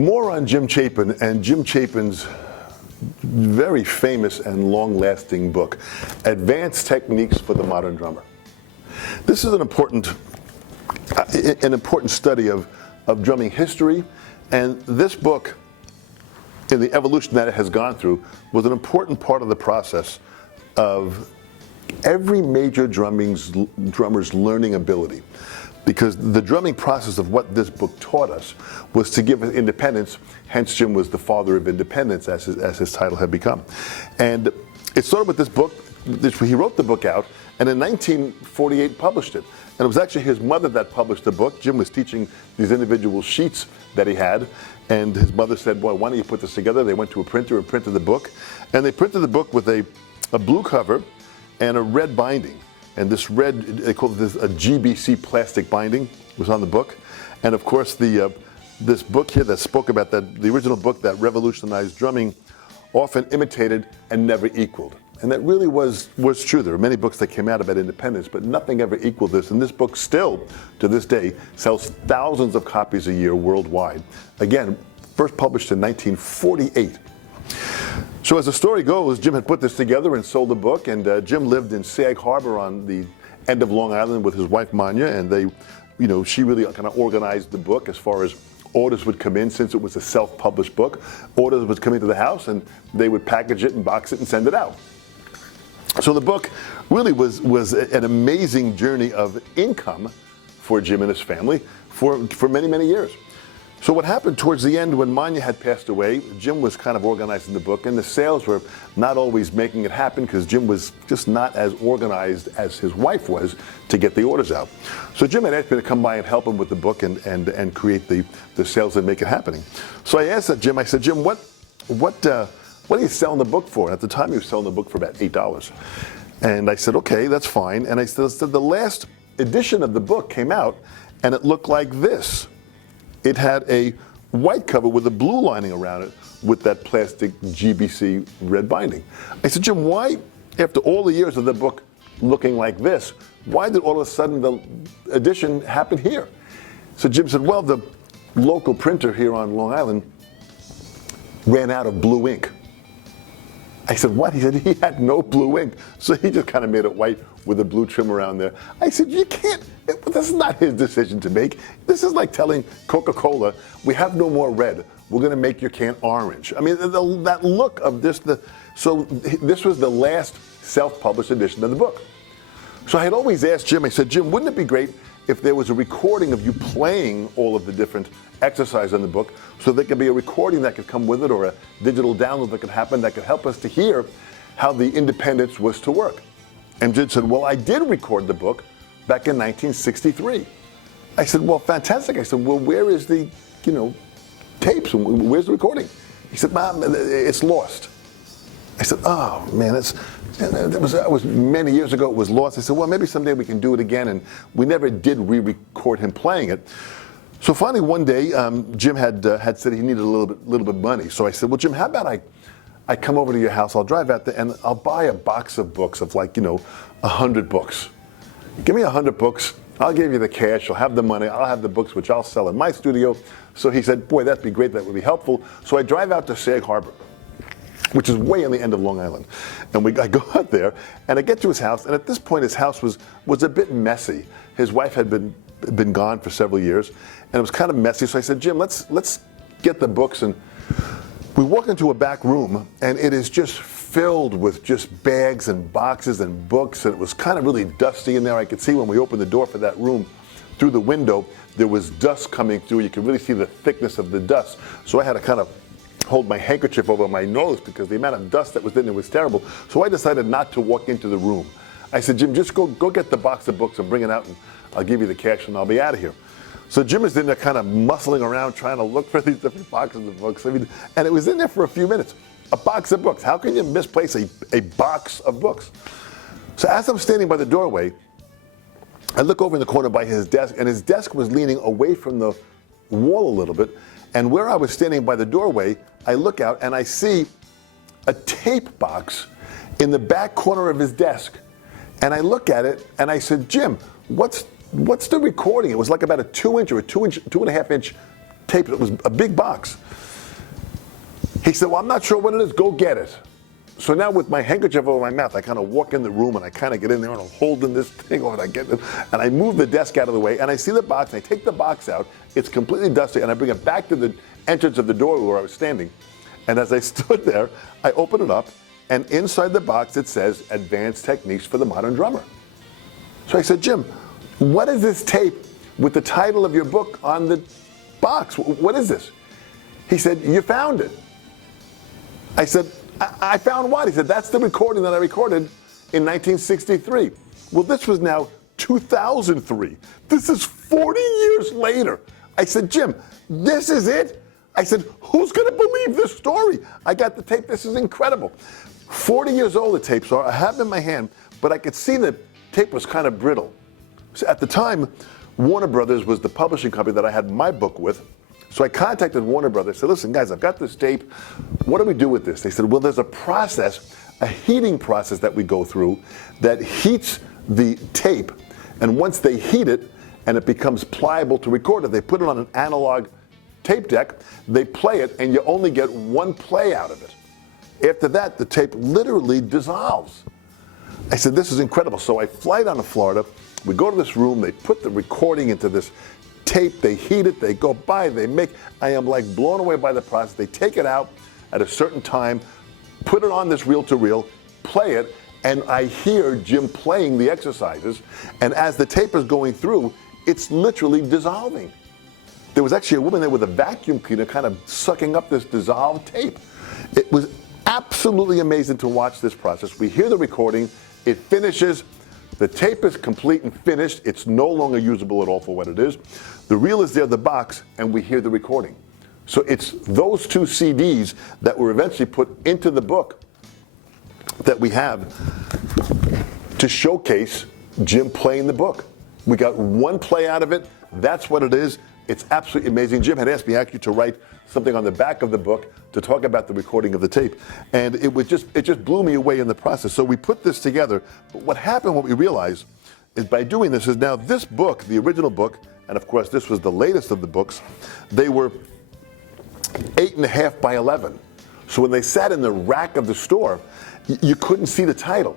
more on Jim Chapin and Jim Chapin's very famous and long-lasting book, Advanced Techniques for the Modern Drummer. This is an important study of drumming history, and this book, in the evolution that it has gone through, was an important part of the process of every major drummer's learning ability. Because the drumming process of what this book taught us was to give us independence, hence Jim was the father of independence, as his title had become. And it started with this book. He wrote the book out, and in 1948 published it. And it was actually his mother that published the book. Jim was teaching these individual sheets that he had, and his mother said, boy, why don't you put this together? They went to a printer and printed the book. And they printed the book with a blue cover and a red binding. And this red, they called this a GBC plastic binding, was on the book. And of course, this book here that spoke about that, the original book that revolutionized drumming, often imitated and never equaled. And that really was true. There were many books that came out about independence, but nothing ever equaled this. And this book still, to this day, sells thousands of copies a year worldwide. Again, first published in 1948. So as the story goes, Jim had put this together and sold the book, and Jim lived in Sag Harbor on the end of Long Island with his wife Manya, and they, she really kind of organized the book as far as orders would come in. Since it was a self-published book, orders would come into the house and they would package it and box it and send it out. So the book really was an amazing journey of income for Jim and his family for many, many years. So what happened towards the end, when Manya had passed away, Jim was kind of organizing the book, and the sales were not always making it happen because Jim was just not as organized as his wife was to get the orders out. So Jim had asked me to come by and help him with the book and create the sales and make it happening. So I asked Jim, I said, Jim, what are you selling the book for? And at the time, he was selling the book for about $8. And I said, okay, that's fine. And I said, the last edition of the book came out, and it looked like this. It had a white cover with a blue lining around it with that plastic GBC red binding. I said, Jim, why, after all the years of the book looking like this, why did all of a sudden the edition happen here? So Jim said, well, the local printer here on Long Island ran out of blue ink. I said, what? He said he had no blue ink. So he just kind of made it white with a blue trim around there. I said, you can't, this is not his decision to make. This is like telling Coca-Cola, we have no more red. We're going to make your can orange. I mean, that look of this, so this was the last self-published edition of the book. So I had always asked Jim, I said, Jim, wouldn't it be great if there was a recording of you playing all of the different exercises in the book, so there could be a recording that could come with it or a digital download that could happen that could help us to hear how the independence was to work. And Jim said, well, I did record the book back in 1963. I said, well, fantastic. I said, well, where is the, tapes? Where's the recording? He said, Mom, it's lost. I said, oh, man, that was many years ago. It was lost. I said, well, maybe someday we can do it again. And we never did re-record him playing it. So finally, one day, Jim had said he needed a little bit of money. So I said, well, Jim, how about I come over to your house, I'll drive out there, and I'll buy a box of books of 100 books. Give me 100 books, I'll give you the cash, I'll have the money, I'll have the books, which I'll sell in my studio. So he said, boy, that'd be great, that would be helpful. So I drive out to Sag Harbor, which is way on the end of Long Island. And I go out there, and I get to his house, and at this point his house was a bit messy. His wife had been gone for several years, and it was kind of messy. So I said, Jim, let's get the books. And we walk into a back room, and it is just filled with just bags and boxes and books, and it was kind of really dusty in there. I could see when we opened the door for that room, through the window, there was dust coming through. You could really see the thickness of the dust. So I had to kind of hold my handkerchief over my nose because the amount of dust that was in there was terrible. So I decided not to walk into the room. I said, Jim, just go get the box of books and bring it out, and I'll give you the cash and I'll be out of here. So Jim is in there kind of muscling around trying to look for these different boxes of books. I mean, and it was in there for a few minutes. A box of books. How can you misplace a box of books? So as I'm standing by the doorway, I look over in the corner by his desk, and his desk was leaning away from the wall a little bit. And where I was standing by the doorway, I look out and I see a tape box in the back corner of his desk. And I look at it and I said, Jim, what's the recording? It was like about a 2-inch or a 2.5 inch tapes. It was a big box. He said, well, I'm not sure what it is. Go get it. So now with my handkerchief over my mouth, I kind of walk in the room and I kind of get in there and I'm holding this thing over and I get it. And I move the desk out of the way and I see the box and I take the box out. It's completely dusty and I bring it back to the entrance of the door where I was standing. And as I stood there, I open it up and inside the box it says Advanced Techniques for the Modern Drummer. So I said, Jim, what is this tape with the title of your book on the box? What is this? He said, you found it. I said, I found what? He said, that's the recording that I recorded in 1963. Well, this was now 2003. This is 40 years later. I said, Jim, this is it? I said, who's going to believe this story? I got the tape. This is incredible. 40 years old the tapes are. I have them in my hand, but I could see the tape was kind of brittle. So at the time, Warner Brothers was the publishing company that I had my book with. So I contacted Warner Brothers. I said, listen, guys, I've got this tape. What do we do with this? They said, well, there's a process, a heating process that we go through that heats the tape. And once they heat it and it becomes pliable to record it, they put it on an analog tape deck, they play it, and you only get one play out of it. After that, the tape literally dissolves. I said, this is incredible. So I fly down to Florida. We go to this room. They put the recording into this tape, they heat it, they go by, they make, I am like blown away by the process. They take it out at a certain time, put it on this reel-to-reel, play it, and I hear Jim playing the exercises, and as the tape is going through, it's literally dissolving. There was actually a woman there with a vacuum cleaner kind of sucking up this dissolved tape. It was absolutely amazing to watch this process. We hear the recording, it finishes, the tape is complete and finished. It's no longer usable at all for what it is. The reel is there, the box, and we hear the recording. So it's those two CDs that were eventually put into the book that we have to showcase Jim playing the book. We got one play out of it. That's what it is. It's absolutely amazing. Jim had asked me actually to write something on the back of the book to talk about the recording of the tape. And it just blew me away in the process. So we put this together. But what happened, what we realized, is by doing this is now this book, the original book, and of course this was the latest of the books, they were 8.5 by 11. So when they sat in the rack of the store, you couldn't see the title.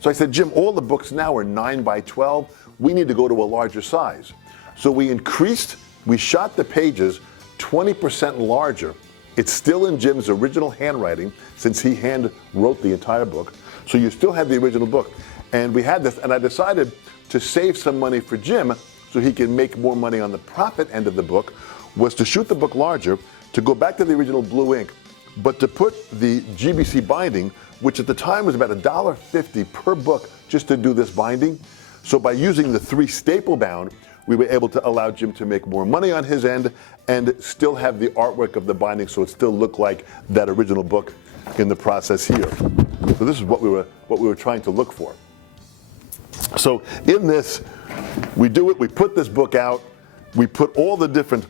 So I said, Jim, all the books now are 9 by 12. We need to go to a larger size. So we shot the pages 20% larger. It's still in Jim's original handwriting since he hand wrote the entire book. So you still have the original book. And we had this, and I decided to save some money for Jim so he can make more money on the profit end of the book, was to shoot the book larger, to go back to the original blue ink, but to put the GBC binding, which at the time was about $1.50 per book just to do this binding. So by using the 3 staple bound, we were able to allow Jim to make more money on his end and still have the artwork of the binding so it still looked like that original book in the process here. So this is what we were trying to look for. So in this, we do it, we put this book out, we put all the different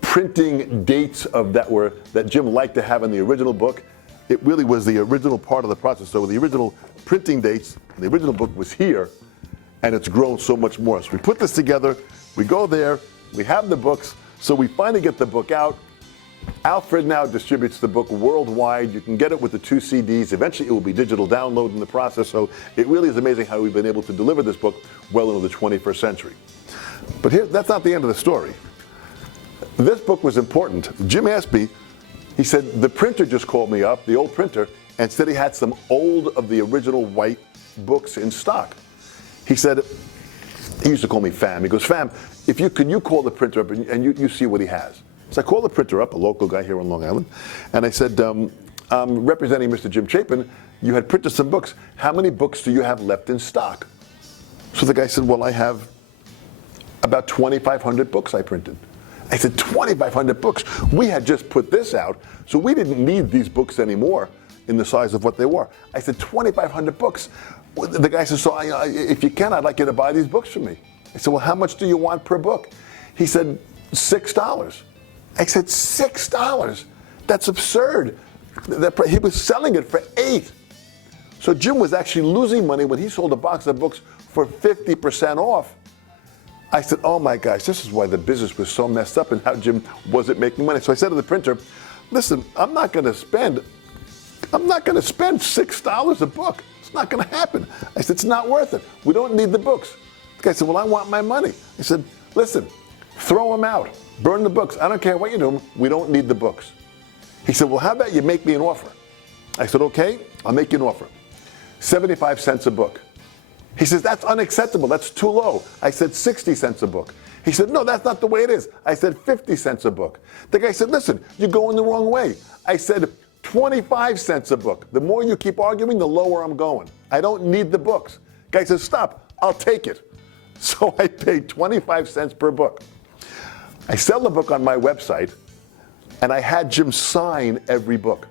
printing dates of that Jim liked to have in the original book. It really was the original part of the process. So the original printing dates, the original book was here, and it's grown so much more. So we put this together, we go there, we have the books, so we finally get the book out. Alfred now distributes the book worldwide. You can get it with the 2 CDs. Eventually it will be digital download in the process, so it really is amazing how we've been able to deliver this book well into the 21st century. But that's not the end of the story. This book was important. Jim asked me, he said, the printer just called me up, the old printer, and said he had some old of the original white books in stock. He said, he used to call me Fam. He goes, Fam, can you call the printer up and you see what he has? So I called the printer up, a local guy here on Long Island, and I said, representing Mr. Jim Chapin, you had printed some books. How many books do you have left in stock? So the guy said, well, I have about 2,500 books I printed. I said, 2,500 books? We had just put this out, so we didn't need these books anymore in the size of what they were. I said, 2,500 books? The guy said, so if you can, I'd like you to buy these books for me. I said, well, how much do you want per book? He said, $6. I said, $6? That's absurd. He was selling it for $8. So Jim was actually losing money when he sold a box of books for 50% off. I said, oh my gosh, this is why the business was so messed up and how Jim wasn't making money. So I said to the printer, listen, I'm not going to spend $6 a book. It's not going to happen. I said, it's not worth it. We don't need the books. The guy said, well, I want my money. I said, listen, throw them out. Burn the books. I don't care what you do. We don't need the books. He said, well, how about you make me an offer? I said, okay, I'll make you an offer. 75 cents a book. He says, that's unacceptable. That's too low. I said, 60 cents a book. He said, no, that's not the way it is. I said, 50 cents a book. The guy said, listen, you're going the wrong way. I said, 25 cents a book. The more you keep arguing, the lower I'm going. I don't need the books. The guy says, stop, I'll take it. So I paid 25 cents per book. I sell the book on my website, and I had Jim sign every book.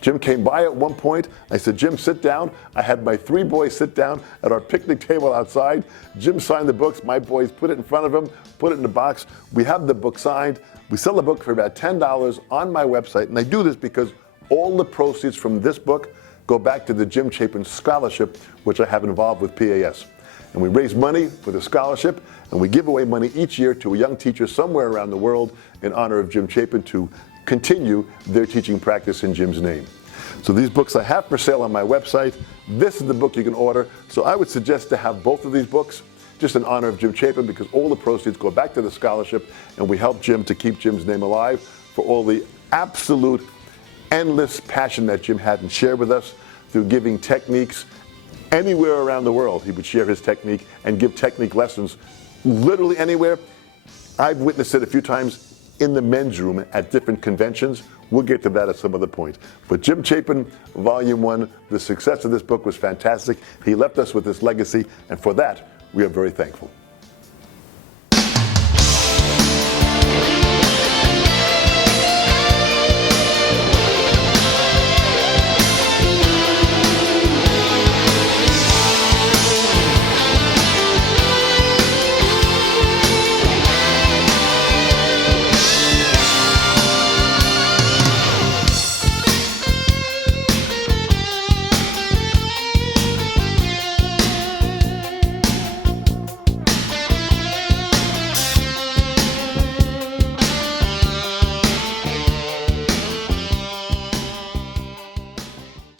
Jim came by at one point. I said, Jim, sit down. I had my 3 boys sit down at our picnic table outside. Jim signed the books. My boys put it in front of him, put it in the box. We have the book signed. We sell the book for about $10 on my website. And I do this because all the proceeds from this book go back to the Jim Chapin Scholarship, which I have involved with PAS. And we raise money for the scholarship, and we give away money each year to a young teacher somewhere around the world in honor of Jim Chapin to continue their teaching practice in Jim's name. So these books I have for sale on my website. This is the book you can order. So I would suggest to have both of these books just in honor of Jim Chapin, because all the proceeds go back to the scholarship, and we help Jim to keep Jim's name alive for all the absolute endless passion that Jim had and shared with us through giving techniques anywhere around the world. He would share his technique and give technique lessons literally anywhere. I've witnessed it a few times in the men's room at different conventions. We'll get to that at some other point. But Jim Chapin, Volume 1, the success of this book was fantastic. He left us with this legacy, and for that, we are very thankful.